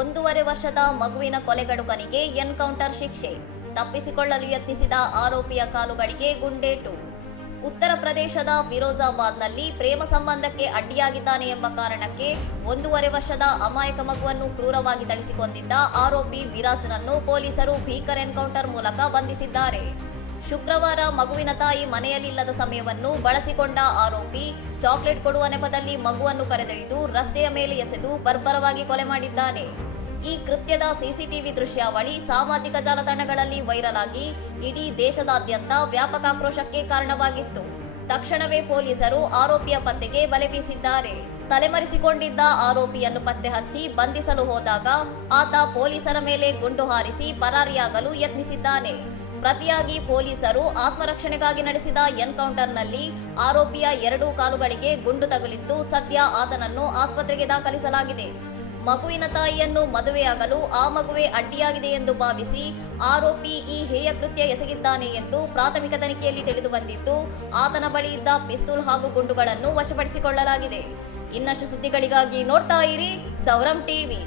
1.5 ವರ್ಷದ ಮಗುವಿನ ಕೊಲೆಗಡುಕನಿಗೆ ಎನ್ಕೌಂಟರ್ ಶಿಕ್ಷೆ. ತಪ್ಪಿಸಿಕೊಳ್ಳಲು ಯತ್ನಿಸಿದ ಆರೋಪಿಯ ಕಾಲುಗಳಿಗೆ ಗುಂಡೇಟು. ಉತ್ತರ ಪ್ರದೇಶದ ಫಿರೋಜಾಬಾದ್ನಲ್ಲಿ ಪ್ರೇಮ ಸಂಬಂಧಕ್ಕೆ ಅಡ್ಡಿಯಾಗಿದ್ದಾನೆ ಎಂಬ ಕಾರಣಕ್ಕೆ 1.5 ವರ್ಷದ ಅಮಾಯಕ ಮಗುವನ್ನು ಕ್ರೂರವಾಗಿ ಥಳಿಸಿಕೊಂಡಿದ್ದ ಆರೋಪಿ ವಿರಾಜ್ನನ್ನು ಪೊಲೀಸರು ಭೀಕರ ಎನ್ಕೌಂಟರ್ ಮೂಲಕ ಬಂಧಿಸಿದ್ದಾರೆ. ಶುಕ್ರವಾರ ಮಗುವಿನ ತಾಯಿ ಮನೆಯಲ್ಲಿಲ್ಲದ ಸಮಯವನ್ನು ಬಳಸಿಕೊಂಡ ಆರೋಪಿ ಚಾಕ್ಲೇಟ್ ಕೊಡುವ ನೆಪದಲ್ಲಿ ಮಗುವನ್ನು ಕರೆದೊಯ್ದು ರಸ್ತೆಯ ಮೇಲೆ ಎಸೆದು ಬರ್ಬರವಾಗಿ ಕೊಲೆ ಮಾಡಿದ್ದಾನೆ. ಈ ಕೃತ್ಯದ ಸಿಸಿಟಿವಿ ದೃಶ್ಯಾವಳಿ ಸಾಮಾಜಿಕ ಜಾಲತಾಣಗಳಲ್ಲಿ ವೈರಲ್ ಆಗಿ ಇಡೀ ದೇಶದಾದ್ಯಂತ ವ್ಯಾಪಕ ಆಕ್ರೋಶಕ್ಕೆ ಕಾರಣವಾಗಿತ್ತು. ತಕ್ಷಣವೇ ಪೊಲೀಸರು ಆರೋಪಿಯ ಪತ್ತೆಗೆ ಬಲೆ ಬೀಸಿದ್ದಾರೆ. ತಲೆಮರೆಸಿಕೊಂಡಿದ್ದ ಆರೋಪಿಯನ್ನು ಪತ್ತೆ ಹಚ್ಚಿ ಬಂಧಿಸಲು ಹೋದಾಗ ಆತ ಪೊಲೀಸರ ಮೇಲೆ ಗುಂಡು ಹಾರಿಸಿ ಪರಾರಿಯಾಗಲು ಯತ್ನಿಸಿದ್ದಾನೆ. ಪ್ರತಿಯಾಗಿ ಪೊಲೀಸರು ಆತ್ಮರಕ್ಷಣೆಗಾಗಿ ನಡೆಸಿದ ಎನ್ಕೌಂಟರ್ನಲ್ಲಿ ಆರೋಪಿಯ 2 ಕಾಲುಗಳಿಗೆ ಗುಂಡು ತಗುಲಿದ್ದು ಸದ್ಯ ಆತನನ್ನು ಆಸ್ಪತ್ರೆಗೆ ದಾಖಲಿಸಲಾಗಿದೆ. ಮಗುವಿನ ತಾಯಿಯನ್ನು ಮದುವೆಯಾಗಲು ಆ ಮಗುವೆ ಅಡ್ಡಿಯಾಗಿದೆ ಎಂದು ಭಾವಿಸಿ ಆರೋಪಿ ಈ ಹೇಯ ಕೃತ್ಯ ಎಸಗಿದ್ದಾನೆ ಎಂದು ಪ್ರಾಥಮಿಕ ತನಿಖೆಯಲ್ಲಿ ತಿಳಿದುಬಂದಿದ್ದು, ಆತನ ಬಳಿ ಇದ್ದ ಪಿಸ್ತೂಲ್ ಹಾಗೂ ಗುಂಡುಗಳನ್ನು ವಶಪಡಿಸಿಕೊಳ್ಳಲಾಗಿದೆ. ಇನ್ನಷ್ಟು ಸುದ್ದಿಗಳಿಗಾಗಿ ನೋಡ್ತಾ ಇರಿ ಸೌರಂ ಟಿವಿ.